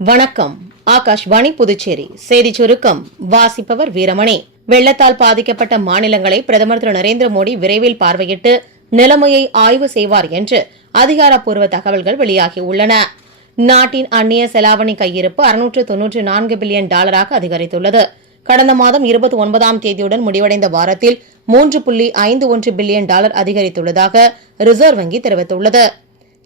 வணக்கம். ஆகாஷ்வாணி புதுச்சேரி செய்திச் சுருக்கம் வாசிப்பவர் வீரமணி. வெள்ளத்தால் பாதிக்கப்பட்ட மாநிலங்களை பிரதமர் திரு நரேந்திர மோடி விரைவில் பார்வையிட்டு நிலைமையை ஆய்வு செய்வார் என்று அதிகாரப்பூர்வ தகவல்கள் வெளியாகியுள்ளன. நாட்டின் அந்நிய செலாவணி கையிருப்பு 694 பில்லியன் டாலராக அதிகரித்துள்ளது. கடந்த மாதம் 29ஆம் தேதியுடன் முடிவடைந்த வாரத்தில் 3.51 பில்லியன் டாலர் அதிகரித்துள்ளதாக ரிசர்வ் வங்கி தெரிவித்துள்ளது.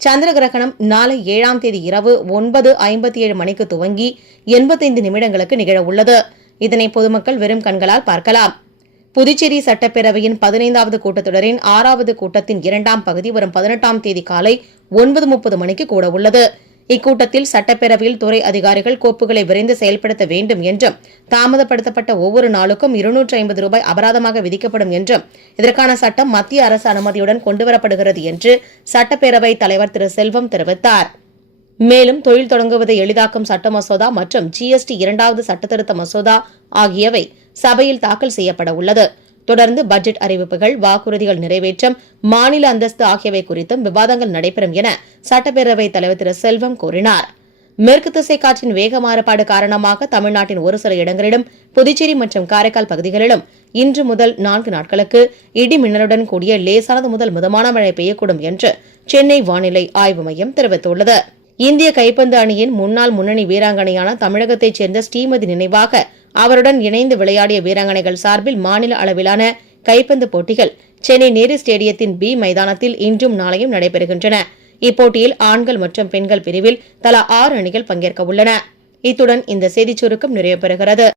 சந்திர கிரகணம் நாளை 7ஆம் தேதி இரவு 9:57 மணிக்கு துவங்கி 85 நிமிடங்களுக்கு நிகழவுள்ளது. இதனை பொதுமக்கள் வெறும் கண்களால் பார்க்கலாம். புதுச்சேரி சட்டப்பேரவையின் 15வது கூட்டத்தொடரின் 6வது கூட்டத்தின் 2ஆம் பகுதி வரும் 18ஆம் தேதி காலை 9:30 மணிக்கு கூட உள்ளது. இக்கூட்டத்தில் சட்டப்பேரவையில் துறை அதிகாரிகள் கோப்புகளை விரைந்து செயல்படுத்த வேண்டும் என்றும், தாமதப்படுத்தப்பட்ட ஒவ்வொரு நாளுக்கும் 250 ரூபாய் அபராதமாக விதிக்கப்படும் என்றும், இதற்கான சட்டம் மத்திய அரசு அனுமதியுடன் கொண்டுவரப்படுகிறது என்று சட்டப்பேரவைத் தலைவர் திரு செல்வம் தெரிவித்தார். மேலும் தொழில் தொடங்குவதை எளிதாக்கும் சட்ட மசோதா மற்றும் GST 2வது சட்டத்திருத்த மசோதா ஆகியவை சபையில் தாக்கல் செய்யப்பட உள்ளது. தொடர்ந்து பட்ஜெட் அறிவிப்புகள், வாக்குறுதிகள் நிறைவேற்றம், மாநில அந்தஸ்து ஆகியவை குறித்தும் விவாதங்கள் நடைபெறும் என சட்டப்பேரவைத் தலைவர் திரு செல்வம் கூறினார். மேற்கு திசை காற்றின் வேக மாறுபாடு காரணமாக தமிழ்நாட்டின் ஒரு சில இடங்களிலும், புதுச்சேரி மற்றும் காரைக்கால் பகுதிகளிலும் இன்று முதல் 4 நாட்களுக்கு இடி மின்னலுடன் கூடிய லேசானது முதல் மிதமான மழை பெய்யக்கூடும் என்று சென்னை வானிலை ஆய்வு மையம் தெரிவித்துள்ளது. இந்திய கைப்பந்து அணியின் முன்னாள் முன்னணி வீராங்கனையான தமிழகத்தைச் சேர்ந்த ஸ்ரீமதி நினைவாக அவருடன் இணைந்து விளையாடிய வீராங்கனைகள் சார்பில் மாநில அளவிலான கைப்பந்து போட்டிகள் சென்னை நேரு ஸ்டேடியத்தின் B மைதானத்தில் இன்றும் நாளையும் நடைபெறுகின்றன. இப்போட்டியில் ஆண்கள் மற்றும் பெண்கள் பிரிவில் தலா 6 அணிகள் பங்கேற்க உள்ளன. இத்துடன் இந்த செய்திச் சுருக்கம் நிறைவு பெறுகிறது.